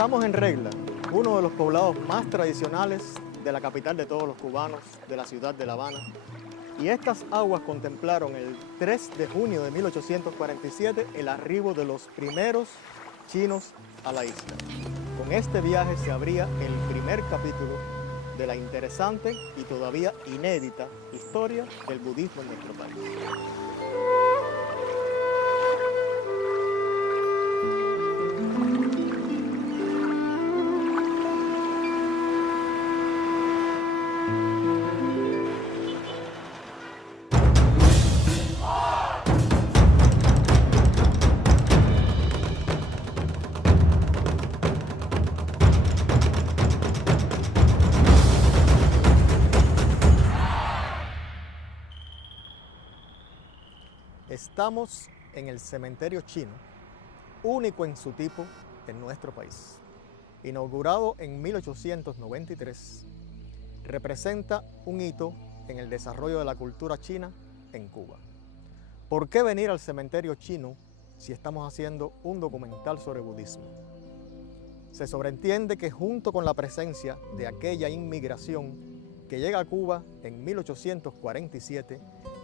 Estamos en Regla, uno de los poblados más tradicionales de la capital de todos los cubanos, de la ciudad de La Habana. Y estas aguas contemplaron el 3 de junio de 1847 el arribo de los primeros chinos a la isla. Con este viaje se abría el primer capítulo de la interesante y todavía inédita historia del budismo en nuestro país. Estamos en el cementerio chino, único en su tipo en nuestro país. Inaugurado en 1893, representa un hito en el desarrollo de la cultura china en Cuba. ¿Por qué venir al cementerio chino si estamos haciendo un documental sobre budismo? Se sobreentiende que junto con la presencia de aquella inmigración que llega a Cuba en 1847,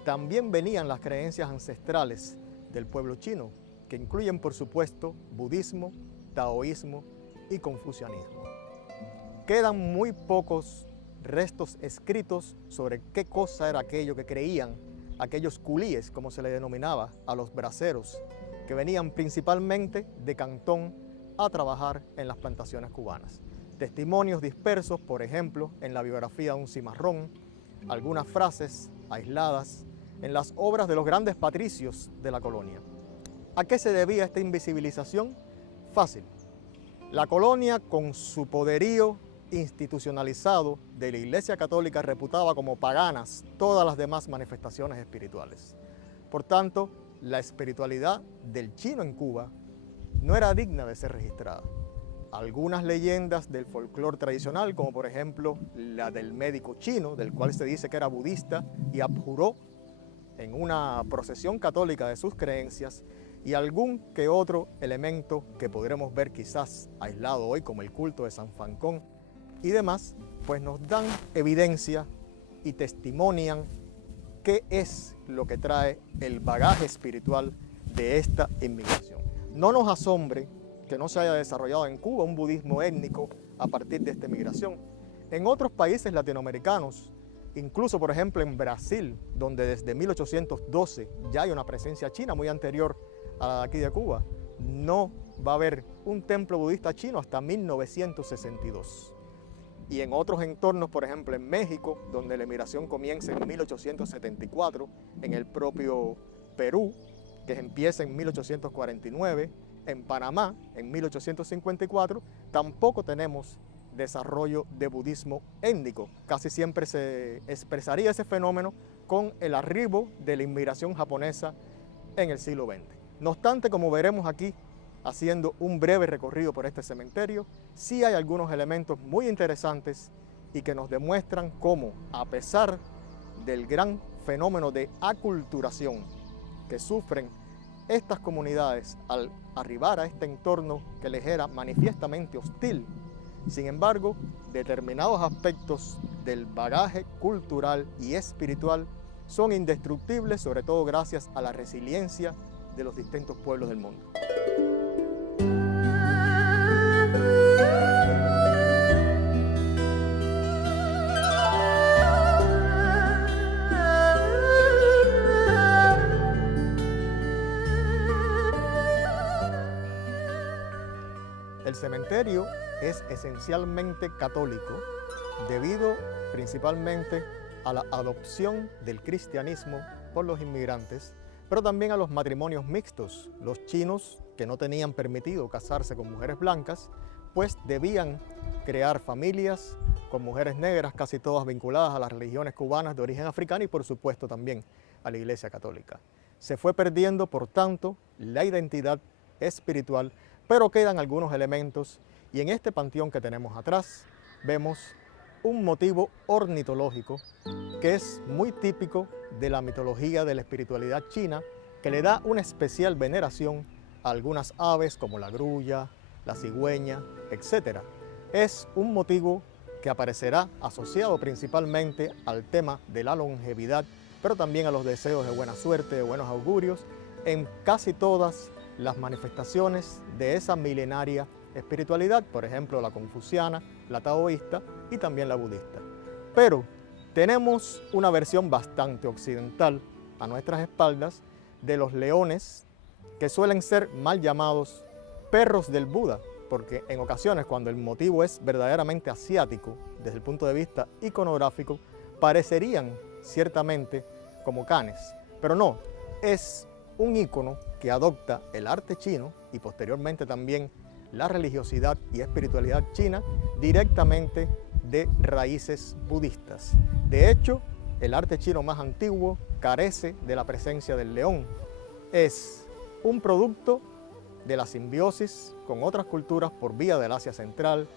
también venían las creencias ancestrales del pueblo chino, que incluyen, por supuesto, budismo, taoísmo y confucianismo. Quedan muy pocos restos escritos sobre qué cosa era aquello que creían aquellos culíes, como se le denominaba a los braceros, que venían principalmente de Cantón a trabajar en las plantaciones cubanas. Testimonios dispersos, por ejemplo, en la biografía de un cimarrón, algunas frases aisladas en las obras de los grandes patricios de la colonia. ¿A qué se debía esta invisibilización? Fácil. La colonia, con su poderío institucionalizado de la Iglesia Católica, reputaba como paganas todas las demás manifestaciones espirituales. Por tanto, la espiritualidad del chino en Cuba no era digna de ser registrada. Algunas leyendas del folclore tradicional, como por ejemplo la del médico chino, del cual se dice que era budista y abjuró en una procesión católica de sus creencias, y algún que otro elemento que podremos ver quizás aislado hoy, como el culto de San Fancón y demás, pues nos dan evidencia y testimonian qué es lo que trae el bagaje espiritual de esta inmigración. No nos asombre que no se haya desarrollado en Cuba un budismo étnico a partir de esta inmigración. En otros países latinoamericanos, incluso por ejemplo en Brasil, donde desde 1812 ya hay una presencia china muy anterior a la de aquí de Cuba, no va a haber un templo budista chino hasta 1962. Y en otros entornos, por ejemplo en México, donde la emigración comienza en 1874, en el propio Perú, que empieza en 1849, en Panamá, en 1854, tampoco tenemos desarrollo de budismo étnico. Casi siempre se expresaría ese fenómeno con el arribo de la inmigración japonesa en el siglo XX. No obstante, como veremos aquí, haciendo un breve recorrido por este cementerio, sí hay algunos elementos muy interesantes y que nos demuestran cómo, a pesar del gran fenómeno de aculturación que sufren estas comunidades al arribar a este entorno que les era manifiestamente hostil, sin embargo, determinados aspectos del bagaje cultural y espiritual son indestructibles, sobre todo gracias a la resiliencia de los distintos pueblos del mundo. El cementerio es esencialmente católico debido principalmente a la adopción del cristianismo por los inmigrantes, pero también a los matrimonios mixtos. Los chinos, que no tenían permitido casarse con mujeres blancas, pues debían crear familias con mujeres negras, casi todas vinculadas a las religiones cubanas de origen africano y por supuesto también a la Iglesia Católica. Se fue perdiendo, por tanto, la identidad espiritual, pero quedan algunos elementos y en este panteón que tenemos atrás vemos un motivo ornitológico que es muy típico de la mitología de la espiritualidad china, que le da una especial veneración a algunas aves como la grulla, la cigüeña, etc. Es un motivo que aparecerá asociado principalmente al tema de la longevidad, pero también a los deseos de buena suerte, de buenos augurios, en casi todas las manifestaciones de esa milenaria espiritualidad, por ejemplo, la confuciana, la taoísta y también la budista. Pero tenemos una versión bastante occidental a nuestras espaldas de los leones, que suelen ser mal llamados perros del Buda, porque en ocasiones, cuando el motivo es verdaderamente asiático, desde el punto de vista iconográfico, parecerían ciertamente como canes, pero no, es un icono que adopta el arte chino y posteriormente también la religiosidad y espiritualidad china directamente de raíces budistas. De hecho, el arte chino más antiguo carece de la presencia del león. Es un producto de la simbiosis con otras culturas por vía del Asia Central,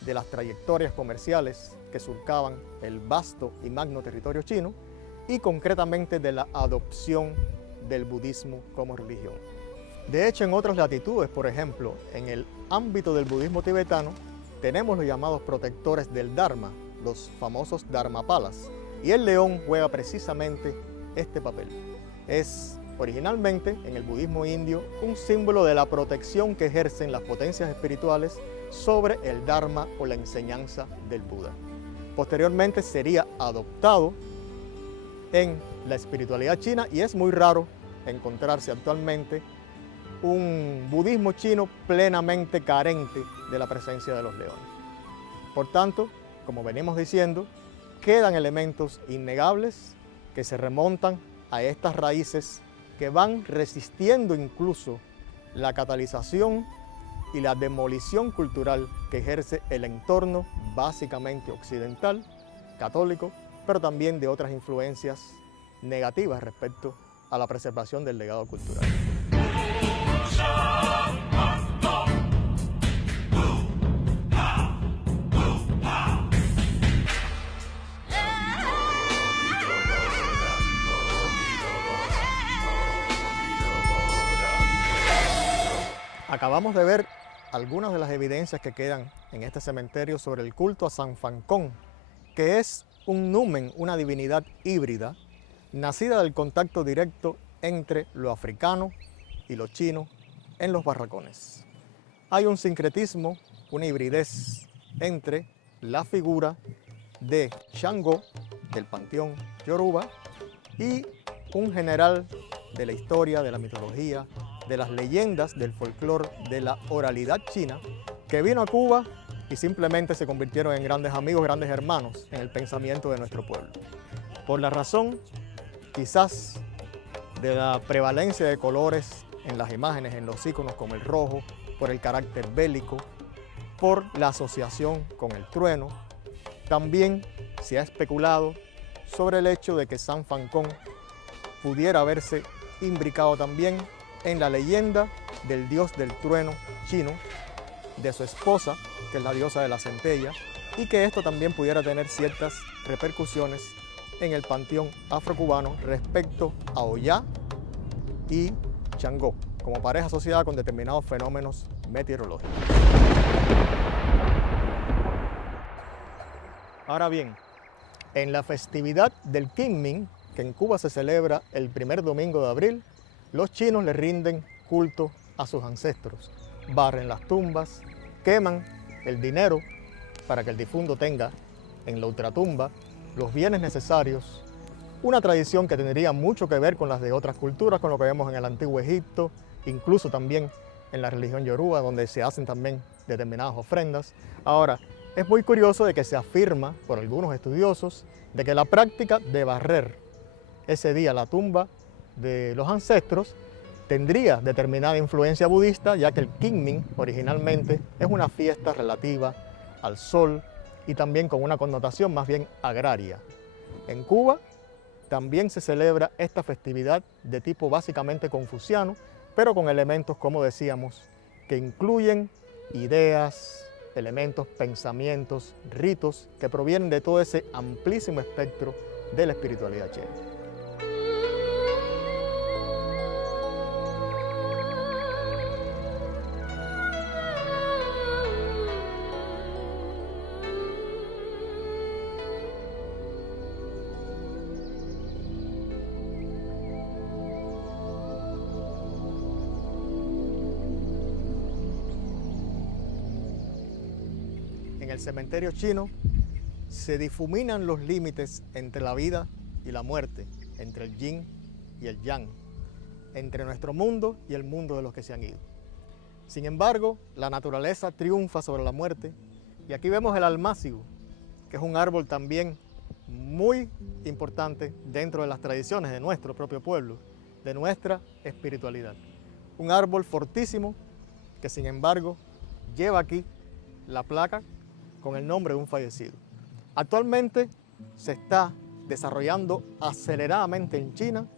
de las trayectorias comerciales que surcaban el vasto y magno territorio chino y concretamente de la adopción del budismo como religión. De hecho, en otras latitudes, por ejemplo, en el ámbito del budismo tibetano, tenemos los llamados protectores del Dharma, los famosos Dharmapalas, y el león juega precisamente este papel. Es originalmente, en el budismo indio, un símbolo de la protección que ejercen las potencias espirituales sobre el Dharma o la enseñanza del Buda. Posteriormente sería adoptado en la espiritualidad china y es muy raro encontrarse actualmente un budismo chino plenamente carente de la presencia de los leones. Por tanto, como venimos diciendo, quedan elementos innegables que se remontan a estas raíces que van resistiendo incluso la catalización y la demolición cultural que ejerce el entorno básicamente occidental, católico, pero también de otras influencias negativas respecto a la preservación del legado cultural. Acabamos de ver algunas de las evidencias que quedan en este cementerio sobre el culto a San Fancón, que es un numen, una divinidad híbrida, nacida del contacto directo entre lo africano y lo chino en los barracones. Hay un sincretismo, una hibridez entre la figura de Shango, del panteón Yoruba, y un general de la historia, de la mitología, de las leyendas, del folclore, de la oralidad china, que vino a Cuba y simplemente se convirtieron en grandes amigos, grandes hermanos en el pensamiento de nuestro pueblo. Por la razón, quizás, de la prevalencia de colores en las imágenes, en los íconos como el rojo, por el carácter bélico, por la asociación con el trueno. También se ha especulado sobre el hecho de que San Fancón pudiera haberse imbricado también en la leyenda del dios del trueno chino, de su esposa, que es la diosa de la centella, y que esto también pudiera tener ciertas repercusiones en el panteón afrocubano respecto a Ollá y Changó, como pareja asociada con determinados fenómenos meteorológicos. Ahora bien, en la festividad del Qingming, que en Cuba se celebra el primer domingo de abril, los chinos le rinden culto a sus ancestros, barren las tumbas, queman el dinero para que el difunto tenga en la ultratumba los bienes necesarios, una tradición que tendría mucho que ver con las de otras culturas, con lo que vemos en el antiguo Egipto, incluso también en la religión yoruba, donde se hacen también determinadas ofrendas. Ahora, es muy curioso de que se afirma por algunos estudiosos de que la práctica de barrer ese día la tumba de los ancestros tendría determinada influencia budista, ya que el Qingming originalmente es una fiesta relativa al sol y también con una connotación más bien agraria. En Cuba también se celebra esta festividad de tipo básicamente confuciano, pero con elementos, como decíamos, que incluyen ideas, elementos, pensamientos, ritos que provienen de todo ese amplísimo espectro de la espiritualidad china. el cementerio chino se difuminan los límites entre la vida y la muerte, entre el yin y el yang, entre nuestro mundo y el mundo de los que se han ido. Sin embargo, la naturaleza triunfa sobre la muerte y aquí vemos el almácigo, que es un árbol también muy importante dentro de las tradiciones de nuestro propio pueblo, de nuestra espiritualidad. Un árbol fortísimo que sin embargo lleva aquí la placa con el nombre de un fallecido. Actualmente se está desarrollando aceleradamente en China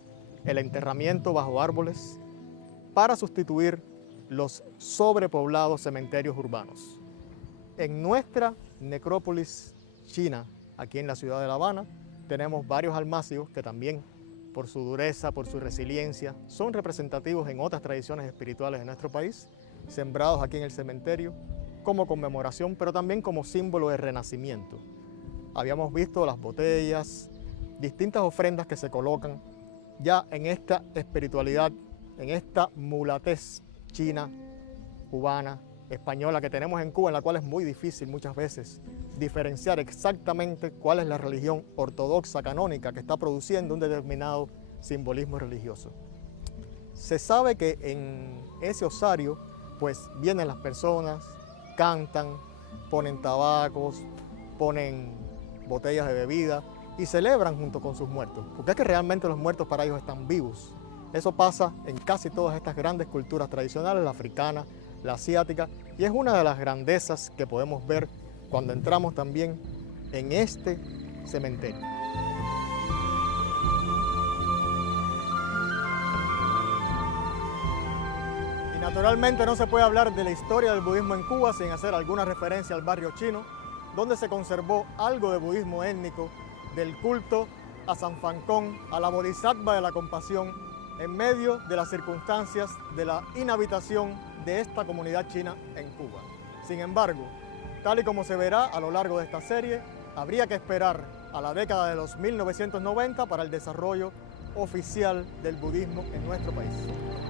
el enterramiento bajo árboles para sustituir los sobrepoblados cementerios urbanos. En nuestra necrópolis china, aquí en la ciudad de La Habana, tenemos varios almácigos que también, por su dureza, por su resiliencia, son representativos en otras tradiciones espirituales de nuestro país, sembrados aquí en el cementerio como conmemoración, pero también como símbolo de renacimiento. Habíamos visto las botellas, distintas ofrendas que se colocan ya en esta espiritualidad, en esta mulatez china, cubana, española que tenemos en Cuba, en la cual es muy difícil muchas veces diferenciar exactamente cuál es la religión ortodoxa canónica que está produciendo un determinado simbolismo religioso. Se sabe que en ese osario pues vienen las personas, cantan, ponen tabacos, ponen botellas de bebida y celebran junto con sus muertos, porque es que realmente los muertos para ellos están vivos. Eso pasa en casi todas estas grandes culturas tradicionales, la africana, la asiática, y es una de las grandezas que podemos ver cuando entramos también en este cementerio. Y naturalmente no se puede hablar de la historia del budismo en Cuba sin hacer alguna referencia al barrio chino, donde se conservó algo de budismo étnico, del culto a San Fancón, a la Bodhisattva de la compasión, en medio de las circunstancias de la inhabitación de esta comunidad china en Cuba. Sin embargo, tal y como se verá a lo largo de esta serie, habría que esperar a la década de los 1990 para el desarrollo oficial del budismo en nuestro país.